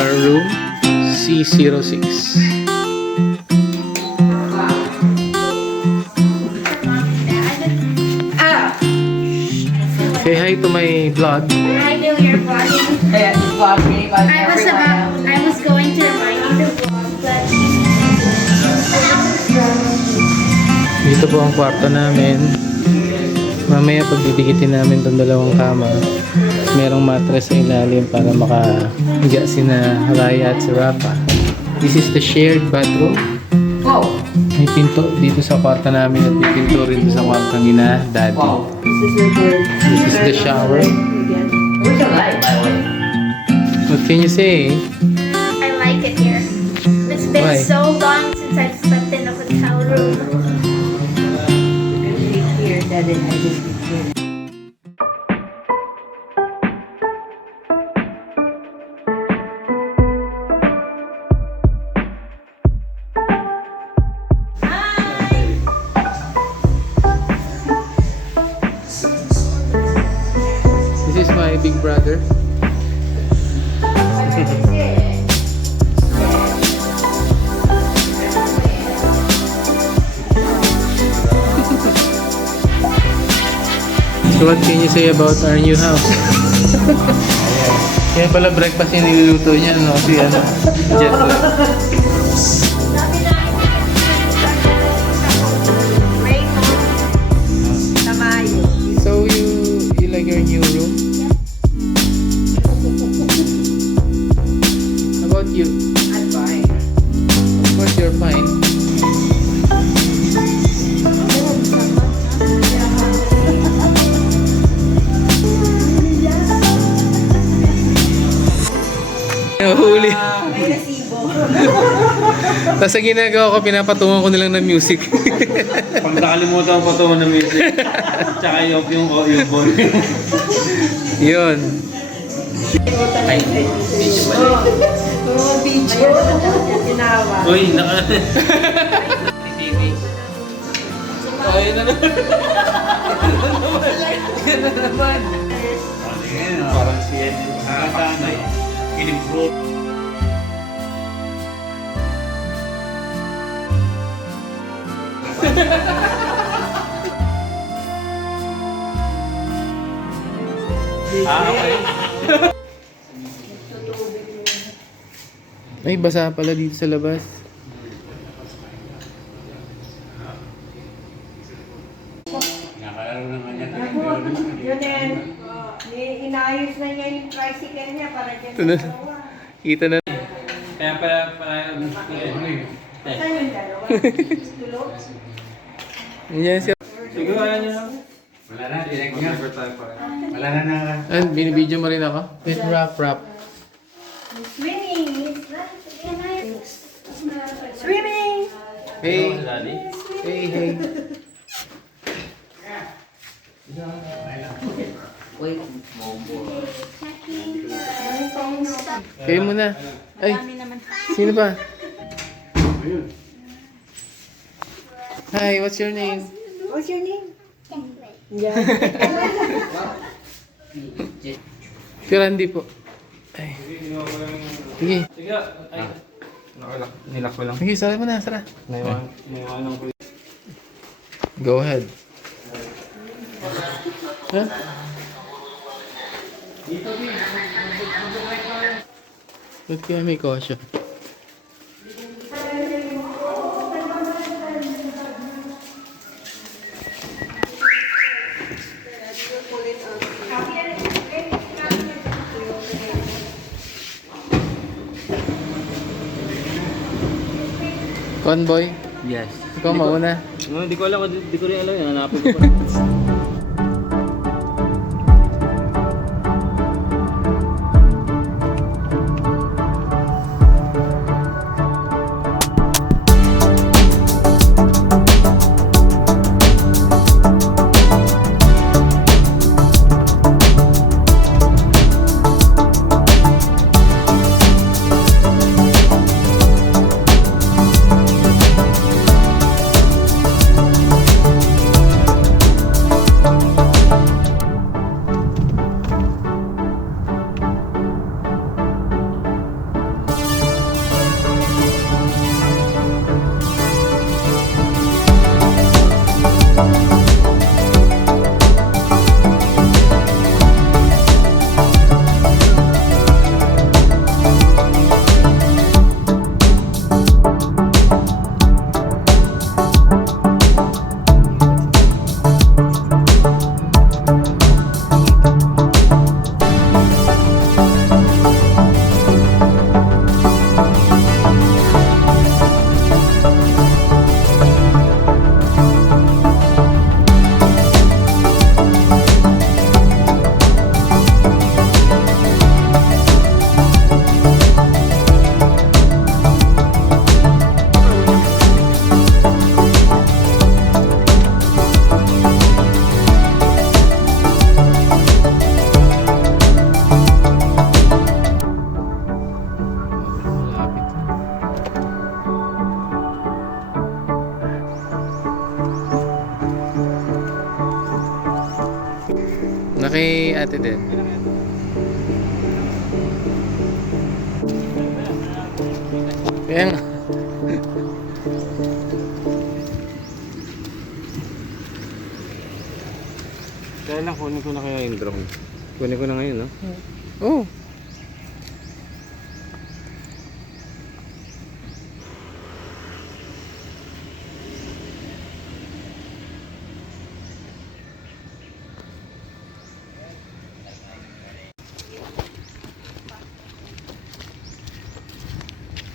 our room, C06. Say hi to my vlog. I know you're vlogging. Yeah, just vlog me like every while. I was going to remind you to vlog, but Dito po ang kwarto namin. Mamaya pagdidikitin namin itong dalawang kama, merong mattress sa ilalim para makahiga sina Raya at si Rafa. This is the shared bathroom. Wow. May pinto dito sa kwarto namin at may pinto rin sa kwarto ni na Daddy. Wow. This is the shower. Where's the light, by the way? What can you say? I like it here. It's been Why? so long since I've slept in a hotel room. Here, that it I just here. This is my big brother. So what can you say about our new house? Kaya pala breakfast yung niluluto niya, no? Si jet lag. So you like your new room? How about you? I'm fine. Of course you're fine. Huli. Tapos ang ginagawa ko, pinapatungan ko nilang ng music. Pag nakalimutan ko pa ito ng music, tsaka yung ball. Yun. Ay, video ba? Video. Ginawa. Uy, naka... Ay, na naman. Yan na naman. Parang siya. Nakasanay. In-improve. Okay. Ay, basa pala dito sa labas. Nakalaro naman yan. Yun din. Inayos na niya yung tricycle niya para dyan. Ito na. Kita na. Kaya pala, Saan yung dalawa? Tulog? Ayan siya. siguro alam niyo na. Wala na, direct niya. Wala na. Ay, binibidyo mo rin ako. Wait, wrap. Swimming. Swimming! Hey. Daddy. Hey. Wait. Kayo muna. Ay, sino ba? Hi, what's your name? What's your name? Si Randy po. Ay. Sige. Sige, ay. Nilak ko lang. Sige, sara mo na, sara. Naiwanan ko. Go ahead. Huh? Ba't kaya may kosyo? Convoy, Yes. ikaw mauna. Hindi ko alam, hindi ko rin alam yan. Hanapin ko pa. Naki ate din. Kaya nga. Kaya lang kunin ko na kaya yung drone. Kunin ko na ngayon, no? Oh.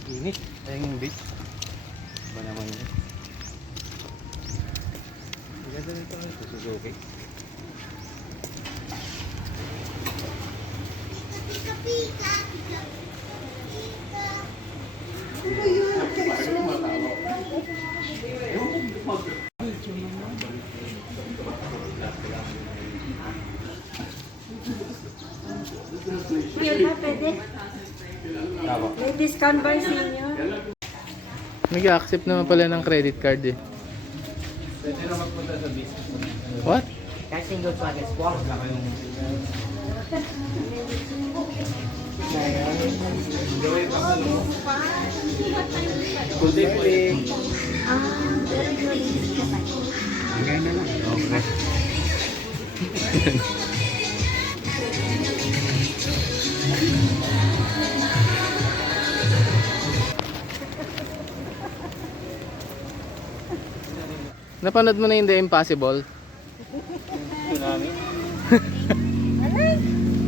Init. Ayun yung beach. Ba naman yun? Maganda nito ito, Suzuki. Yun ba, pwede? May discount ba yung senior? Nag-accept naman pala ng credit card eh. Pwede na magpunta sa business. What? Kahit single package po. Good day po eh. Okay. Napanood mo na yung The Impossible? Tsunami.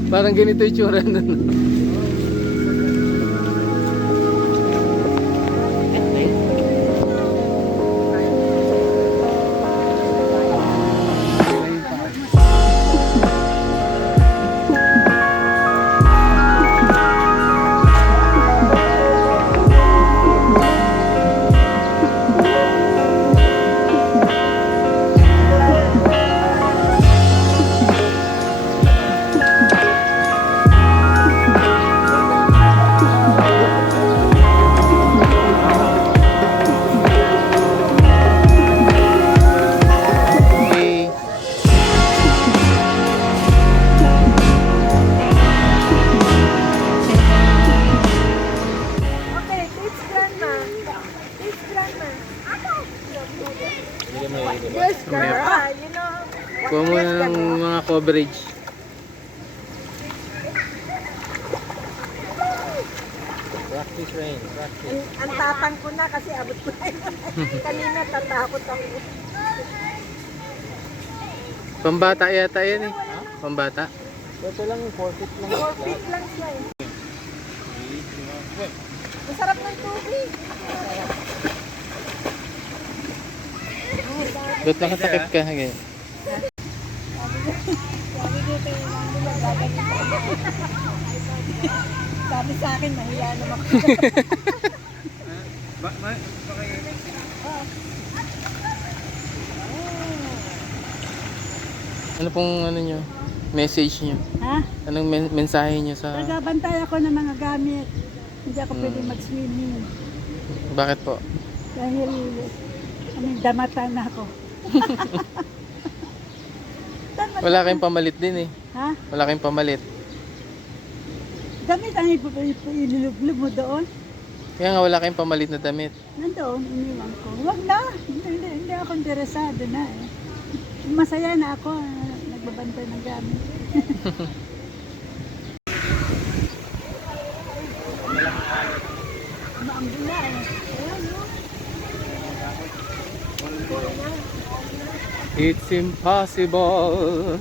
Parang ganito yung tsura nun. Okay. Okay, tips grandma. Tips grandma. Yes, grandma. You know, Kuha mo na ng mga coverage. Practice rain. Practice. ang tatang ko na kasi abot ko na yun. Kanina tatakot ako. Pambata yata yan eh. Pambata. Ito lang yung 4 feet lang. 4 feet lang siya eh. Masarap ng tubig. Ba't nakatakip ka? Okay. Sabi sa akin, mahiya naman ako. Ano pong ano nyo? Message nyo? Ha? Anong mensahe nyo sa... Nagbabantay ako ng mga gamit. Hindi ako pwede mag-swimming. Bakit po? Dahil damatan ako. Wala kayong pamalit din eh. Ha? Wala kayong pamalit. Damit ang ilulublob mo doon. Kaya nga wala kayong pamalit na damit. Nandoon, iniwan ko. Huwag na. Hindi ako interesado na eh. Masaya na ako. Nagbabantay ng gamit. Maambo na eh. Ayan, no? It's impossible.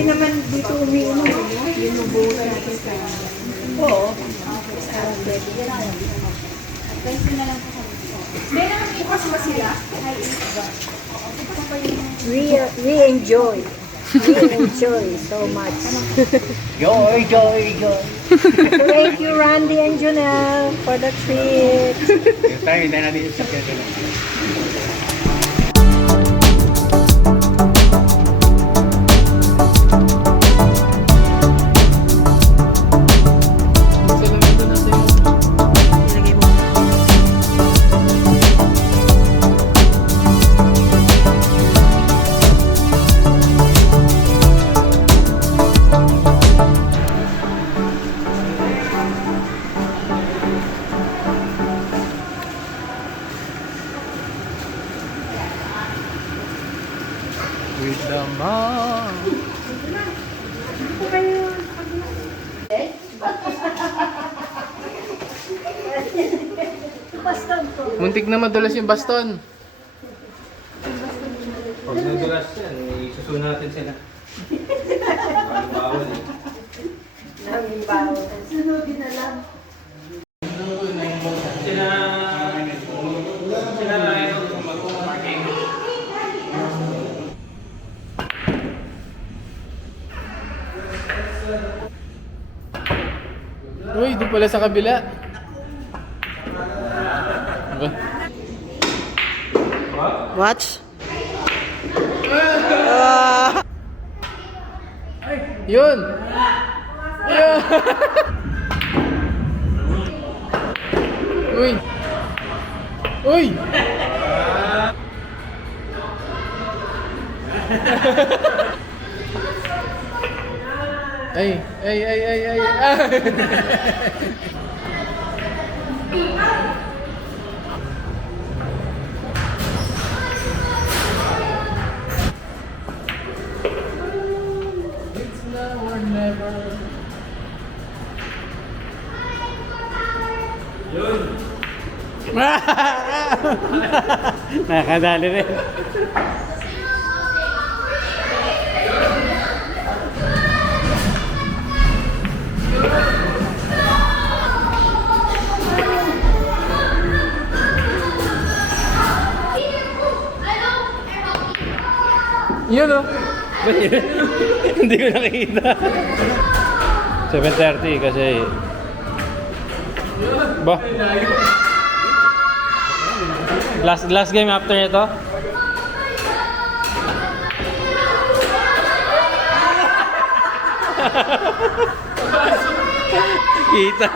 Hindi naman dito umiinom. Binubuhos natin sa... Oo. We enjoy. We enjoy so much. Joy, joy, joy. Thank you, Randy and Junel, for the treat. Tayo, hindi natin yung sakyan. With the mom. Muntik na madulas yung baston. Pag nadulas yan, isusun natin sila. Bawal eh. Sila Ryan mag-parking. Uy, doon pala sa kabila. Aba. Watch. Yun! Yun! Uy! Uy! Ay! Ay! Ay! Ay! Ay! It's now or never. Nakakadali rin. Yun oh! Hindi ko nakita. 7:30 kasi... Ba? Last game after nito? Kita.